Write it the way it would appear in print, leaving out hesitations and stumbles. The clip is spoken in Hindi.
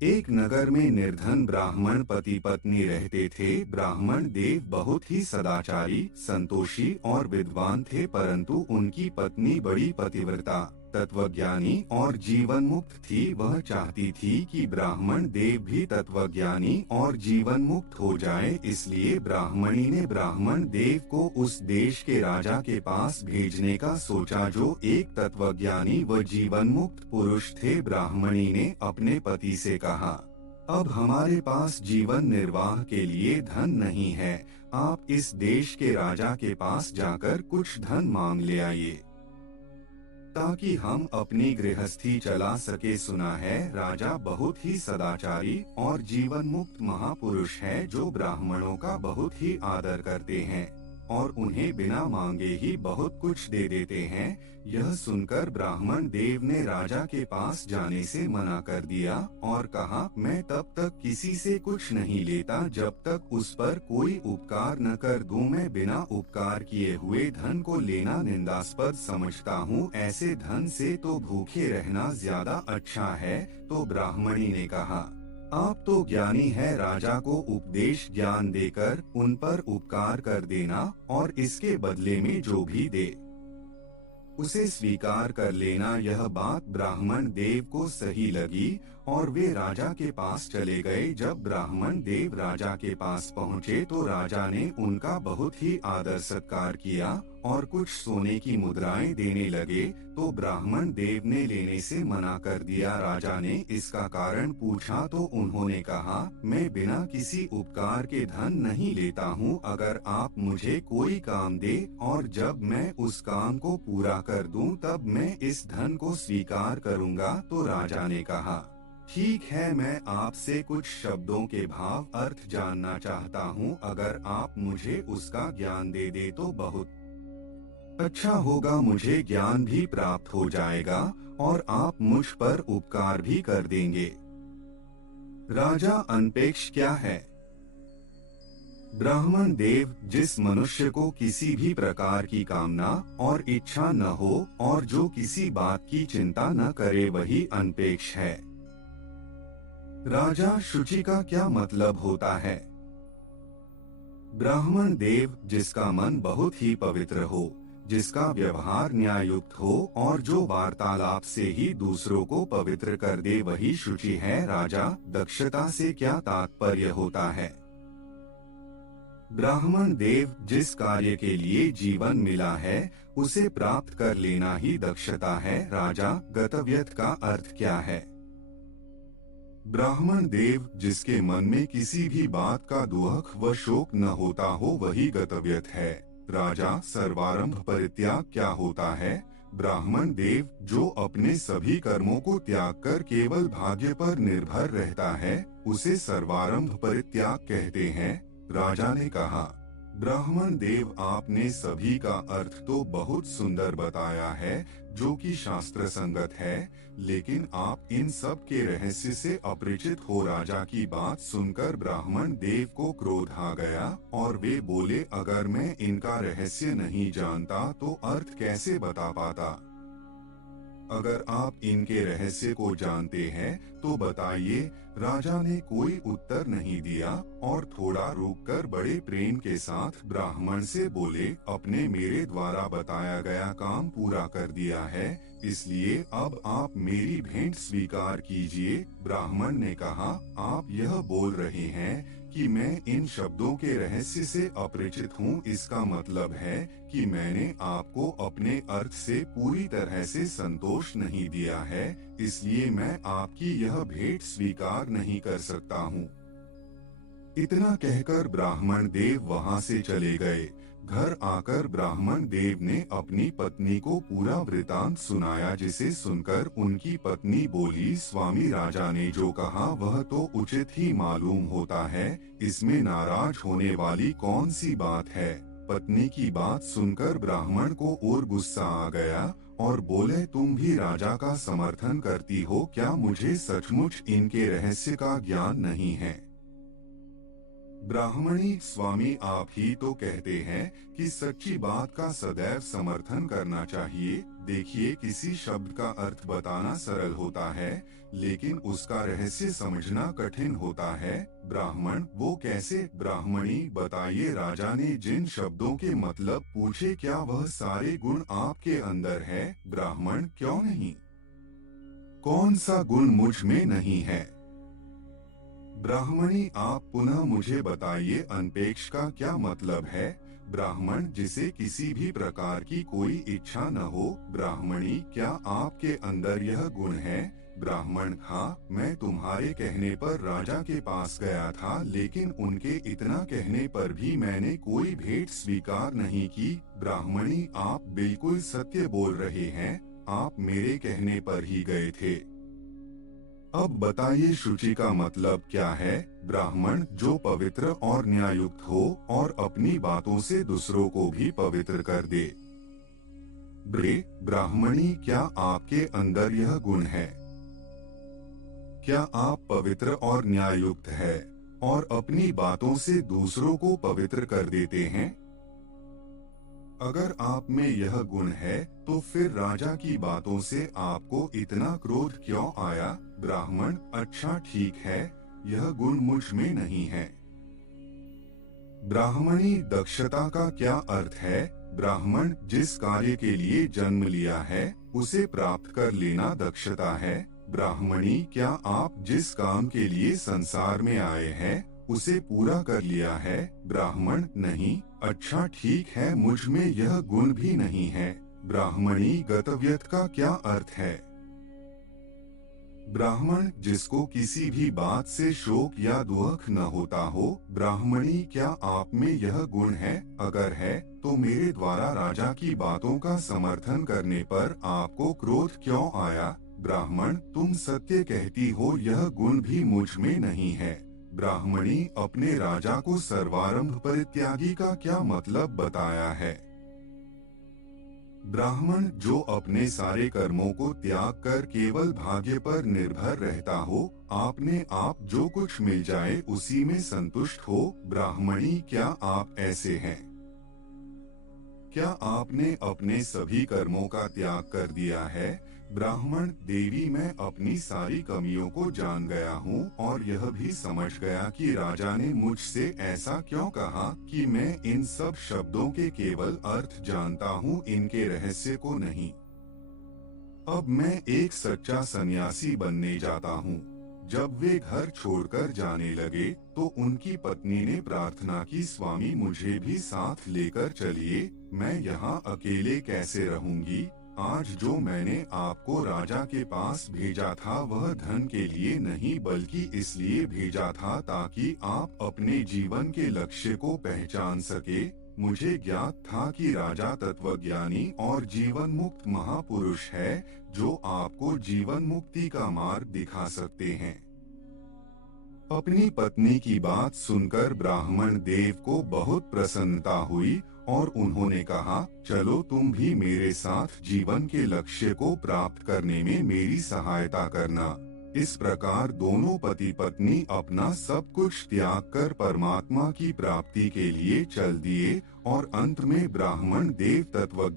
एक नगर में निर्धन ब्राह्मण पति पत्नी रहते थे। ब्राह्मण देव बहुत ही सदाचारी, संतोषी और विद्वान थे, परंतु उनकी पत्नी बड़ी पतिव्रता, तत्वज्ञानी और जीवन मुक्त थी। वह चाहती थी कि ब्राह्मण देव भी तत्वज्ञानी और जीवन मुक्त हो जाए, इसलिए ब्राह्मणी ने ब्राह्मण देव को उस देश के राजा के पास भेजने का सोचा जो एक तत्वज्ञानी व जीवन मुक्त पुरुष थे। ब्राह्मणी ने अपने पति से कहा, अब हमारे पास जीवन निर्वाह के लिए धन नहीं है, आप इस देश के राजा के पास जाकर कुछ धन मांग ले आइए ताकि हम अपनी गृहस्थी चला सके। सुना है राजा बहुत ही सदाचारी और जीवन मुक्त महापुरुष है जो ब्राह्मणों का बहुत ही आदर करते हैं और उन्हें बिना मांगे ही बहुत कुछ दे देते हैं। यह सुनकर ब्राह्मण देव ने राजा के पास जाने से मना कर दिया और कहा, मैं तब तक किसी से कुछ नहीं लेता जब तक उस पर कोई उपकार न कर दूं। मैं बिना उपकार किए हुए धन को लेना निंदास्पद समझता हूँ, ऐसे धन से तो भूखे रहना ज्यादा अच्छा है। तो ब्राह्मणी ने कहा, आप तो ज्ञानी है, राजा को उपदेश ज्ञान देकर उन पर उपकार कर देना और इसके बदले में जो भी दे उसे स्वीकार कर लेना। यह बात ब्राह्मण देव को सही लगी और वे राजा के पास चले गए। जब ब्राह्मण देव राजा के पास पहुँचे तो राजा ने उनका बहुत ही आदर सत्कार किया और कुछ सोने की मुद्राएं देने लगे, तो ब्राह्मण देव ने लेने से मना कर दिया। राजा ने इसका कारण पूछा तो उन्होंने कहा, मैं बिना किसी उपकार के धन नहीं लेता हूँ। अगर आप मुझे कोई काम दे और जब मैं उस काम को पूरा कर दूं तब मैं इस धन को स्वीकार करूँगा। तो राजा ने कहा, ठीक है, मैं आपसे कुछ शब्दों के भाव अर्थ जानना चाहता हूँ, अगर आप मुझे उसका ज्ञान दे दे तो बहुत अच्छा होगा, मुझे ज्ञान भी प्राप्त हो जाएगा और आप मुझ पर उपकार भी कर देंगे। राजा अनपेक्ष क्या है? ब्राह्मण देव, जिस मनुष्य को किसी भी प्रकार की कामना और इच्छा न हो और जो किसी बात की चिंता न करे वही अनपेक्ष है। राजा, शुचि का क्या मतलब होता है? ब्राह्मण देव, जिसका मन बहुत ही पवित्र हो, जिसका व्यवहार न्याययुक्त हो और जो वार्तालाप से ही दूसरों को पवित्र कर दे वही शुचि है। राजा, दक्षता से क्या तात्पर्य होता है? ब्राह्मण देव, जिस कार्य के लिए जीवन मिला है उसे प्राप्त कर लेना ही दक्षता है। राजा, गतव्यत का अर्थ क्या है? ब्राह्मण देव, जिसके मन में किसी भी बात का दुख व शोक न होता हो वही गतव्यत है। राजा, सर्वारंभ परित्याग क्या होता है? ब्राह्मण देव, जो अपने सभी कर्मों को त्याग कर केवल भाग्य पर निर्भर रहता है उसे सर्वारंभ परित्याग कहते हैं। राजा ने कहा, ब्राह्मण देव, आपने सभी का अर्थ तो बहुत सुंदर बताया है जो कि शास्त्र संगत है, लेकिन आप इन सब के रहस्य से अपरिचित हो। राजा की बात सुनकर ब्राह्मण देव को क्रोध आ गया और वे बोले, अगर मैं इनका रहस्य नहीं जानता तो अर्थ कैसे बता पाता? अगर आप इनके रहस्य को जानते हैं तो बताइए। राजा ने कोई उत्तर नहीं दिया और थोड़ा रुककर बड़े प्रेम के साथ ब्राह्मण से बोले, अपने मेरे द्वारा बताया गया काम पूरा कर दिया है, इसलिए अब आप मेरी भेंट स्वीकार कीजिए। ब्राह्मण ने कहा, आप यह बोल रहे हैं कि मैं इन शब्दों के रहस्य से अपरिचित हूँ, इसका मतलब है कि मैंने आपको अपने अर्थ से पूरी तरह से संतोष नहीं दिया है, इसलिए मैं आपकी यह भेंट स्वीकार नहीं कर सकता हूँ। इतना कहकर ब्राह्मण देव वहाँ से चले गए। घर आकर ब्राह्मण देव ने अपनी पत्नी को पूरा वृतांत सुनाया, जिसे सुनकर उनकी पत्नी बोली, स्वामी, राजा ने जो कहा वह तो उचित ही मालूम होता है, इसमें नाराज होने वाली कौन सी बात है? पत्नी की बात सुनकर ब्राह्मण को और गुस्सा आ गया और बोले, तुम भी राजा का समर्थन करती हो क्या? मुझे सचमुच इनके रहस्य का ज्ञान नहीं है। ब्राह्मणी स्वामी, आप ही तो कहते हैं कि सच्ची बात का सदैव समर्थन करना चाहिए। देखिए, किसी शब्द का अर्थ बताना सरल होता है, लेकिन उसका रहस्य समझना कठिन होता है। ब्राह्मण वो कैसे? ब्राह्मणी, बताइए। राजा ने जिन शब्दों के मतलब पूछे, क्या वह सारे गुण आपके अंदर है? ब्राह्मण, क्यों नहीं? कौन सा गुण मुझ में नहीं है? ब्राह्मणी, आप पुनः मुझे बताइए, अनपेक्ष का क्या मतलब है? ब्राह्मण, जिसे किसी भी प्रकार की कोई इच्छा न हो। ब्राह्मणी, क्या आपके अंदर यह गुण है? ब्राह्मण, हाँ, मैं तुम्हारे कहने पर राजा के पास गया था, लेकिन उनके इतना कहने पर भी मैंने कोई भेंट स्वीकार नहीं की। ब्राह्मणी, आप बिल्कुल सत्य बोल रहे हैं, आप मेरे कहने पर ही गए थे। अब बताइए, शुचि का मतलब क्या है? ब्राह्मण, जो पवित्र और न्यायुक्त हो और अपनी बातों से दूसरों को भी पवित्र कर दे। ब्राह्मणी, क्या आपके अंदर यह गुण है? क्या आप पवित्र और न्यायुक्त है और अपनी बातों से दूसरों को पवित्र कर देते हैं? अगर आप में यह गुण है, तो फिर राजा की बातों से आपको इतना क्रोध क्यों आया? ब्राह्मण, अच्छा ठीक है, यह गुण मुझ में नहीं है। ब्राह्मणी, दक्षता का क्या अर्थ है? ब्राह्मण, जिस कार्य के लिए जन्म लिया है, उसे प्राप्त कर लेना दक्षता है। ब्राह्मणी, क्या आप जिस काम के लिए संसार में आए हैं, उसे पूरा कर लिया है? ब्राह्मण, नहीं। अच्छा ठीक है, मुझ में यह गुण भी नहीं है। ब्राह्मणी, गतव्यत का क्या अर्थ है? ब्राह्मण, जिसको किसी भी बात से शोक या दुख न होता हो। ब्राह्मणी, क्या आप में यह गुण है? अगर है, तो मेरे द्वारा राजा की बातों का समर्थन करने पर आपको क्रोध क्यों आया? ब्राह्मण, तुम सत्य कहती हो, यह गुण भी मुझ में नहीं है। ब्राह्मणी, अपने राजा को सर्वारंभ परित्यागी का क्या मतलब बताया है? ब्राह्मण, जो अपने सारे कर्मों को त्याग कर केवल भाग्य पर निर्भर रहता हो, आपने आप जो कुछ मिल जाए उसी में संतुष्ट हो। ब्राह्मणी, क्या आप ऐसे हैं? क्या आपने अपने सभी कर्मों का त्याग कर दिया है? ब्राह्मण, देवी, मैं अपनी सारी कमियों को जान गया हूँ और यह भी समझ गया कि राजा ने मुझसे ऐसा क्यों कहा कि मैं इन सब शब्दों के केवल अर्थ जानता हूँ, इनके रहस्य को नहीं। अब मैं एक सच्चा सन्यासी बनने जाता हूँ। जब वे घर छोड़कर जाने लगे, तो उनकी पत्नी ने प्रार्थना की, स्वामी मुझे भी साथ लेकर चलिए, मैं यहाँ अकेले कैसे रहूंगी? आज जो मैंने आपको राजा के पास भेजा था, वह धन के लिए नहीं बल्कि इसलिए भेजा था ताकि आप अपने जीवन के लक्ष्य को पहचान सके। मुझे ज्ञात था कि राजा तत्वज्ञानी और जीवन मुक्त महापुरुष है, जो आपको जीवन मुक्ति का मार्ग दिखा सकते हैं। अपनी पत्नी की बात सुनकर ब्राह्मण देव को बहुत प्रसन्नता हुई और उन्होंने कहा, चलो तुम भी मेरे साथ जीवन के लक्ष्य को प्राप्त करने में मेरी सहायता करना। इस प्रकार दोनों पति पत्नी अपना सब कुछ त्याग कर परमात्मा की प्राप्ति के लिए चल दिए और अंत में ब्राह्मण देव तत्वज्ञानी